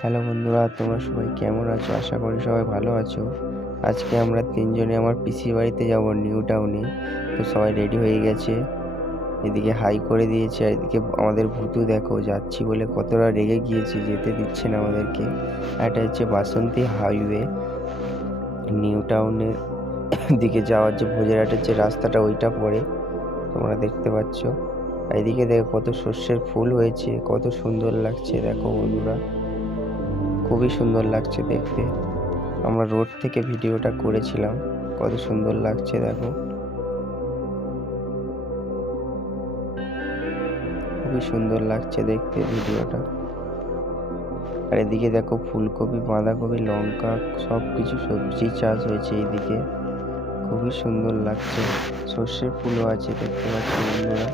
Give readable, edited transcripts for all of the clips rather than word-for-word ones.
Hello বন্ধুরা, তোমরা সবাই কেমন আছো? আশা করি সবাই ভালো আছো। আজকে আমরা তিনজনে আমার পিসির বাড়িতে যাব, নিউ টাউনে। তো সবাই রেডি হয়ে গেছে, এদিকে হাই করে দিয়েছে, আর এদিকে আমাদের ভূতু দেখো যাচ্ছি বলে কতটা রেগে গিয়েছে, যেতে দিচ্ছে না আমাদেরকে। এটা হচ্ছে বাসন্তী হাইওয়ে, নিউ টাউনের দিকে যাওয়ার যে ভোজেরহাটের যে রাস্তাটা ওইটা পড়ে, তোমরা দেখতে পাচ্ছ। আর এদিকে দেখো কত সর্ষের ফুল হয়েছে, কত সুন্দর লাগছে দেখো বন্ধুরা, খুবই সুন্দর লাগছে দেখতে। আমরা রোড থেকে ভিডিওটা করেছিলাম, কত সুন্দর লাগছে দেখো, খুবই সুন্দর লাগছে দেখতে ভিডিওটা। আর এদিকে দেখো ফুলকপি, বাঁধাকপি, লঙ্কা, সব কিছু সবজি চাষ হয়েছে এইদিকে, খুবই সুন্দর লাগছে। সর্ষের ফুলও আছে দেখতে পাচ্ছ বন্ধুরা।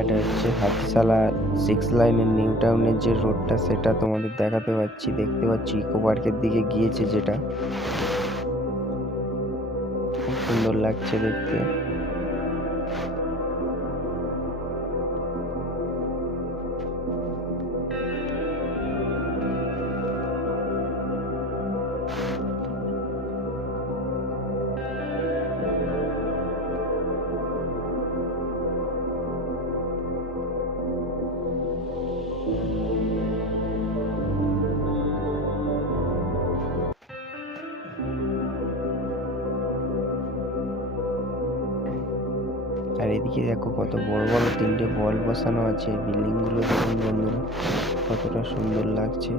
এটা হচ্ছে হাতিশালা 6 লাইনের নিউ টাউনের যে রোডটা, সেটা তোমাদের দেখাতে পাচ্ছি। দেখতে পাচ্ছি ইকো পার্কের দিকে গিয়েছে, যেটা খুব সুন্দর লাগছে দেখতে। আর এদিকে দেখো কত বড় বড় 3টে বল বসানো আছে। বিল্ডিং গুলো দেখুন বন্ধুরা, কতটা সুন্দর লাগছে।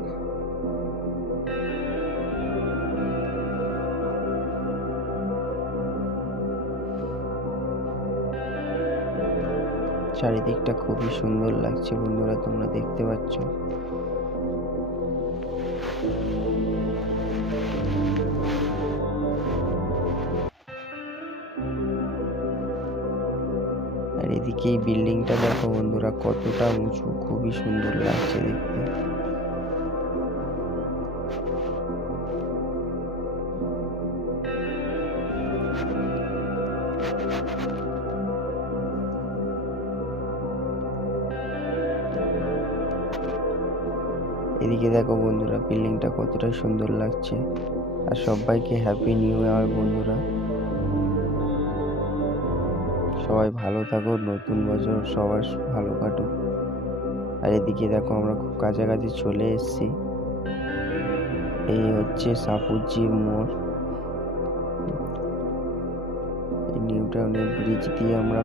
চারিদিকটা খুবই সুন্দর লাগছে বন্ধুরা, তোমরা দেখতে পাচ্ছ। আর এদিকে এই বিল্ডিংটা দেখো বন্ধুরা, কতটা উঁচু, খুবই সুন্দর লাগছে দেখতে। এদিকে দেখো বন্ধুরা, বিল্ডিংটা কতটা সুন্দর লাগছে। আর সবাইকে হ্যাপি নিউ ইয়ার বন্ধুরা, সবাই ভালো থাকো, নতুন বছর সবার ভালো কাটুক। আর এদিকে দেখো আমরা খুব কাছাকাছি চলে এসেছি। এই হচ্ছে সাপুরজির মোড়। এই নিউ টাউনের ব্রিজ দিয়ে আমরা